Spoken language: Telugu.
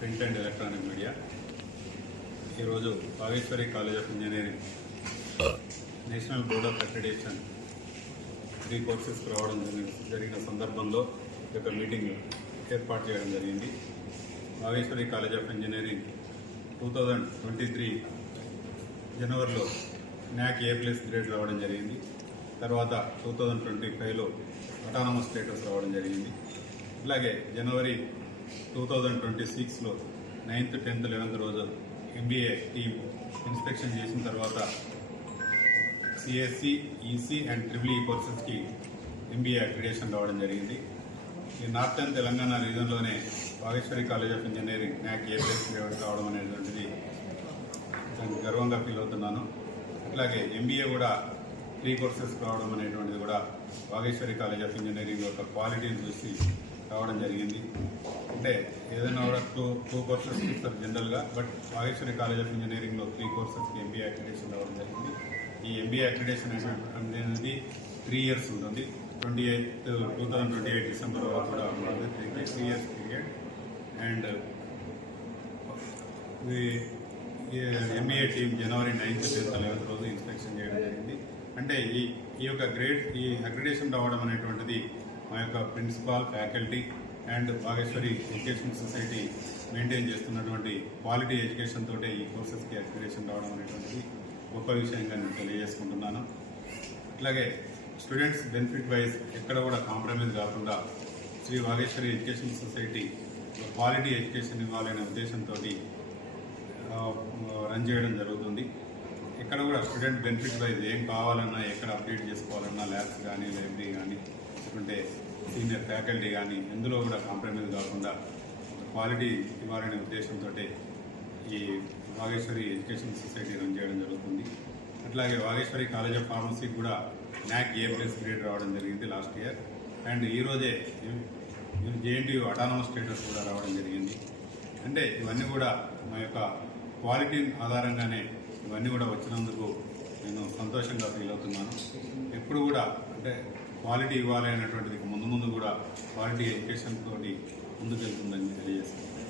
Print and electronic media. ఈరోజు Vageshwari college of engineering national board of accreditation 3 courses రావడం జరిగిన సందర్భంలో ఒక మీటింగ్ ఏర్పాటు చేయడం జరిగింది. వాగేశ్వరి కాలేజ్ ఆఫ్ ఇంజనీరింగ్ 2023 జనవరిలో NAC A+ గ్రేడ్ రావడం జరిగింది. తర్వాత 2025లో అటానమస్ స్టేటస్ రావడం జరిగింది. అలాగే జనవరి 2026లో 9th, 10th, 11th రోజు MBA టీమ్ ఇన్స్పెక్షన్ చేసిన తర్వాత CSC, EC అండ్ EEE కోర్సెస్కి MBA అక్రిడేషన్ రావడం జరిగింది. ఈ నార్థన్ తెలంగాణ రీజన్లోనే Vageshwari college of engineering NAC A+ grade రావడం అనేటువంటిది దానికి గర్వంగా ఫీల్ అవుతున్నాను. అట్లాగే MBA కూడా 3 కోర్సెస్ రావడం అనేటువంటిది కూడా వాగేశ్వరి కాలేజ్ ఆఫ్ ఇంజనీరింగ్ యొక్క క్వాలిటీని చూసి రావడం జరిగింది. అంటే ఏదైనా కూడా టూ కోర్సెస్ ఇస్తారు జనరల్గా, బట్ వాగేశ్వరి కాలేజ్ ఆఫ్ ఇంజనీరింగ్లో 3 కోర్సెస్కి MBA అక్రిడేషన్ రావడం జరిగింది. ఈ MBA అక్రిడేషన్ అనేది 3 years ఉంటుంది. 2028 డిసెంబర్ వరకు కూడా ఉంటుంది. 3 years period. And MBA team January 9th, 10th, 11th రోజు ఇన్స్పెక్షన్ చేయడం జరిగింది. అంటే ఈ యొక్క గ్రేడ్, ఈ అక్రిడేషన్ రావడం అనేటువంటిది మా యొక్క principal, faculty and Vageshwari education society maintain చేస్తున్నటువంటి క్వాలిటీ ఎడ్యుకేషన్ తోటే ఈ కోర్సెస్కి అక్రిడేషన్ రావడం అనేటువంటిది గొప్ప విషయంగా నేను తెలియజేసుకుంటున్నాను. అట్లాగే స్టూడెంట్స్ బెనిఫిట్ వైజ్ ఎక్కడ కూడా కాంప్రమైజ్ కాకుండా Shri Vageshwari education society quality education ఇవ్వాలనే ఉద్దేశంతో రన్ చేయడం జరుగుతుంది. ఎక్కడ కూడా స్టూడెంట్ బెనిఫిట్ వైజ్ ఏం కావాలన్నా, ఎక్కడ అప్డేట్ చేసుకోవాలన్నా, ల్యాబ్స్ కానీ, లైబ్రరీ కానీ, లేకుంటే సీనియర్ ఫ్యాకల్టీ కానీ ఎందులో కూడా కాంప్రమైజ్ కాకుండా క్వాలిటీ ఇవ్వాలనే ఉద్దేశంతో ఈ వాగేశ్వరి ఎడ్యుకేషన్ సొసైటీ రన్ చేయడం జరుగుతుంది. అట్లాగే వాగేశ్వరి కాలేజ్ ఆఫ్ ఫార్మసీకి కూడా NAC A+ గ్రేడ్ రావడం జరిగింది లాస్ట్ ఇయర్. అండ్ ఈరోజే JNTU అటానమస్ స్టేటస్ కూడా రావడం జరిగింది. అంటే ఇవన్నీ కూడా మా యొక్క క్వాలిటీ ఆధారంగానే ఇవన్నీ కూడా వచ్చినందుకు నేను సంతోషంగా ఫీల్ అవుతున్నాను. ఎప్పుడు కూడా అంటే క్వాలిటీ ఇవ్వాలి అనేటువంటిది ముందు కూడా క్వాలిటీ ఎడ్యుకేషన్ తోటి ముందుకెళ్తుందని తెలియజేస్తున్నాను.